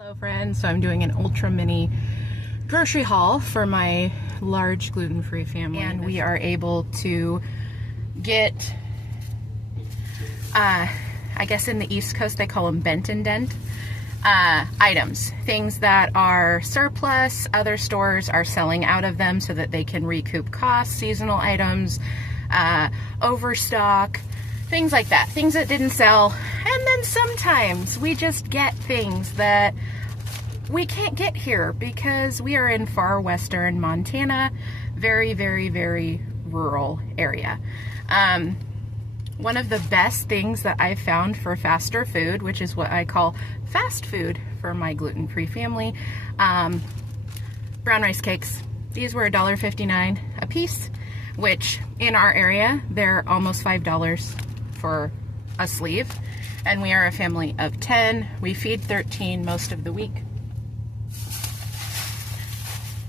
Hello friends, so I'm doing an ultra mini grocery haul for my large gluten-free family, and we are able to get I guess in the East Coast they call them bent and dent items, things that are surplus. Other stores are selling out of them so that they can recoup costs, seasonal items, overstock, things like that, things that didn't sell. And then sometimes we just get things that we can't get here because we are in far western Montana, very, very, very rural area. One of the best things that I found for faster food, which is what I call fast food for my gluten-free family, brown rice cakes. These were $1.59 a piece, which in our area, they're almost $5 for a sleeve. And we are a family of 10. We feed 13 most of the week.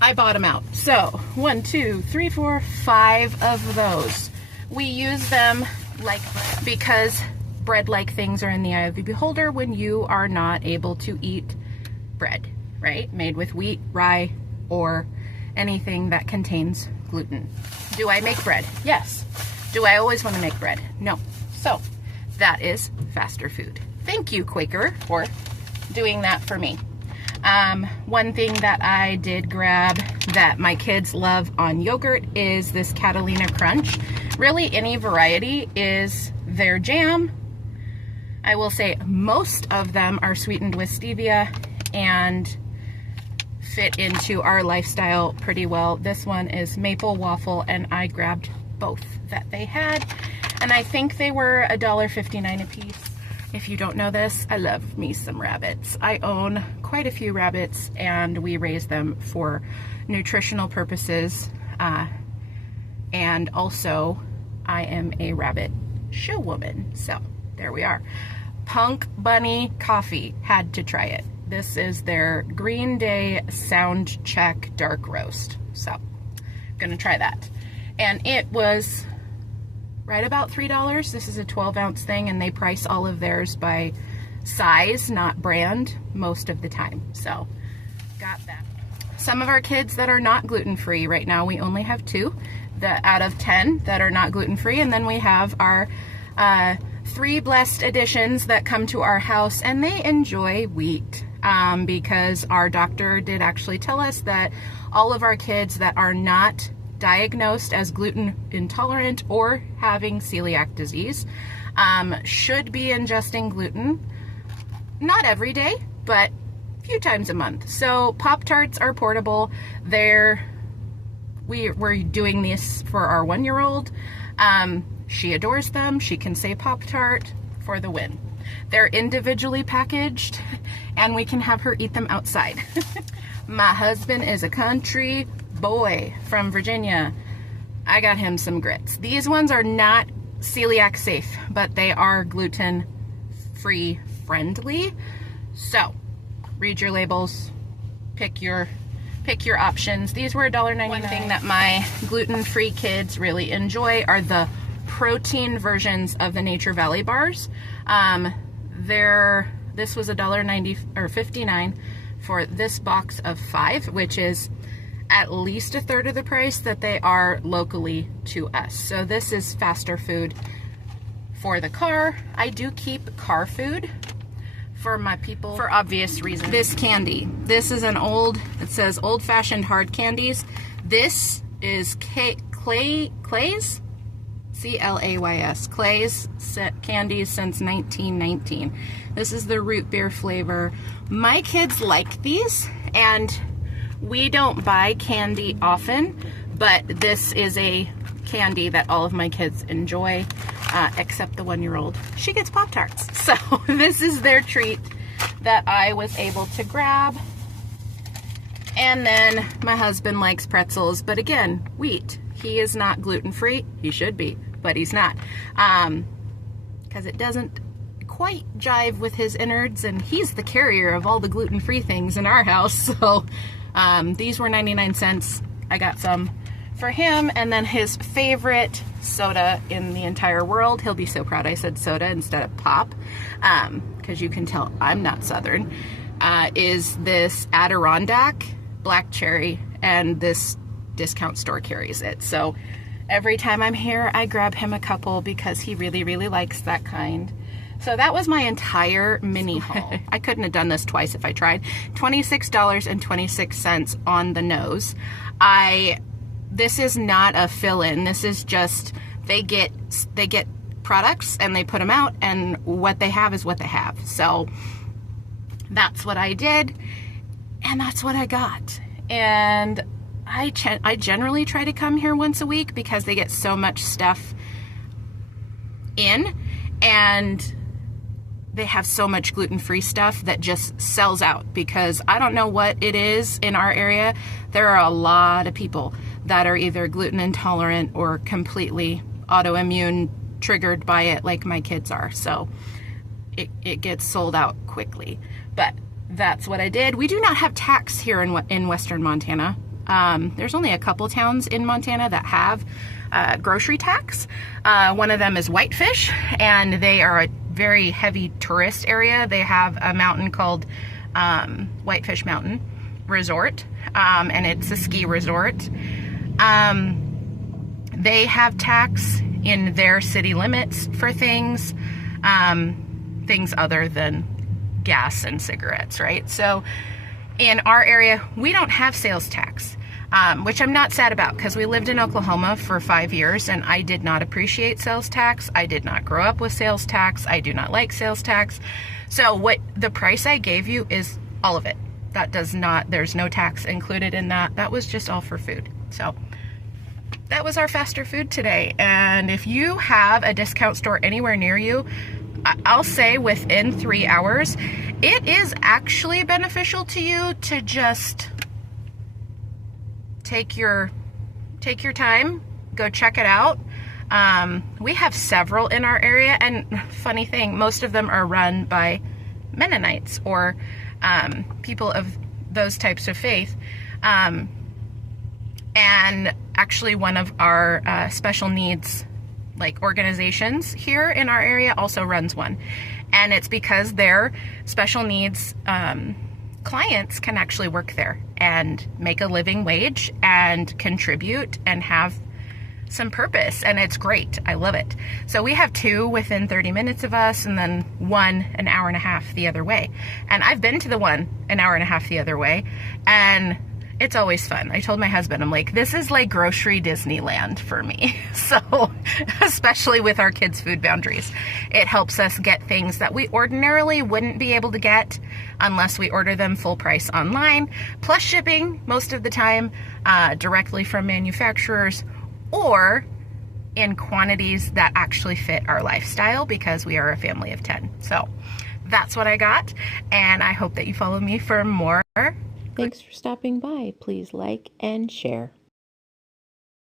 I bought them out. So 1, 2, 3, 4, 5 of those. We use them like because bread-like things are in the eye of the beholder when you are not able to eat bread, right? Made with wheat, rye, or anything that contains gluten. Do I make bread? Yes. Do I always want to make bread? No. So that is faster food. Thank you, Quaker, for doing that for me. One thing that I did grab that my kids love on yogurt is this Catalina Crunch. Really, any variety is their jam. I will say most of them are sweetened with stevia and fit into our lifestyle pretty well. This one is maple waffle, and I grabbed both that they had, and I think they were $1.59 a piece. If you don't know this, I love me some rabbits. I own quite a few rabbits, and we raise them for nutritional purposes, and also I am a rabbit show woman, so there we are. Punk Bunny Coffee, had to try it. This is their Green Day Sound Check Dark Roast, so gonna try that. And it was right about $3. This is a 12-ounce thing, and they price all of theirs by size, not brand, most of the time. So, got that. Some of our kids that are not gluten-free right now, we only have 2 out of 10 that are not gluten-free, and then we have our 3 blessed additions that come to our house, and they enjoy wheat because our doctor did actually tell us that all of our kids that are not diagnosed as gluten intolerant or having celiac disease should be ingesting gluten, not every day, but a few times a month. So Pop-Tarts are portable. We're doing this for our 1-year-old. She adores them. She can say Pop-Tart for the win. They're individually packaged, and we can have her eat them outside. My husband is a country boy from Virginia. I got him some grits. These ones are not celiac safe, but they are gluten-free friendly. So read your labels, pick your options. These were $1.99. One thing that my gluten-free kids really enjoy are the protein versions of the Nature Valley bars. This was $1.90 or $59 for this box of 5, which is at least a third of the price that they are locally to us. So this is faster food for the car. I do keep car food for my people for obvious reasons. This candy, this is it says old-fashioned hard candies. This is Clay's, C-L-A-Y-S, Clay's candies since 1919. This is the root beer flavor. My kids like these, and we don't buy candy often, but this is a candy that all of my kids enjoy, except the 1-year-old. She gets Pop-Tarts. So this is their treat that I was able to grab. And then my husband likes pretzels, but again, wheat. He is not gluten-free. He should be, but he's not. Because it doesn't quite jive with his innards, and he's the carrier of all the gluten-free things in our house. So these were 99 cents. I got some for him, and then his favorite soda in the entire world. He'll be so proud I said soda instead of pop, because you can tell I'm not Southern. is this Adirondack black cherry, and this discount store carries it. So every time I'm here, I grab him a couple because he really, really likes that kind. So that was my entire mini haul. I couldn't have done this twice if I tried. $26.26 on the nose. This is not a fill-in. This is just, they get products and they put them out, and what they have is what they have. So that's what I did, and that's what I got. And I generally try to come here once a week because they get so much stuff in, and they have so much gluten-free stuff that just sells out, because I don't know what it is in our area. There are a lot of people that are either gluten intolerant or completely autoimmune triggered by it, like my kids are. So it gets sold out quickly. But that's what I did. We do not have tax here in Western Montana. There's only a couple towns in Montana that have grocery tax. One of them is Whitefish, and they are a very heavy tourist area. They have a mountain called Whitefish Mountain Resort, and it's a ski resort. They have tax in their city limits for things other than gas and cigarettes, right? So in our area, we don't have sales tax, which I'm not sad about, because we lived in Oklahoma for 5 years and I did not appreciate sales tax. I did not grow up with sales tax. I do not like sales tax. So what the price I gave you is all of it. There's no tax included in that. That was just all for food. So that was our faster food today. And if you have a discount store anywhere near you, I'll say within 3 hours, it is actually beneficial to you to just take your time, go check it out. We have several in our area, and funny thing, most of them are run by Mennonites or people of those types of faith. And actually one of our special needs organizations here in our area also runs one, and it's because their special needs clients can actually work there and make a living wage and contribute and have some purpose, and it's great. I love it. So we have 2 within 30 minutes of us, and then 1 an hour and a half the other way. And I've been to the one an hour and a half the other way, and it's always fun. I told my husband, I'm like, this is like grocery Disneyland for me. So, especially with our kids' food boundaries, it helps us get things that we ordinarily wouldn't be able to get unless we order them full price online, plus shipping most of the time directly from manufacturers, or in quantities that actually fit our lifestyle, because we are a family of 10. So that's what I got, and I hope that you follow me for more. Thanks for stopping by. Please like and share.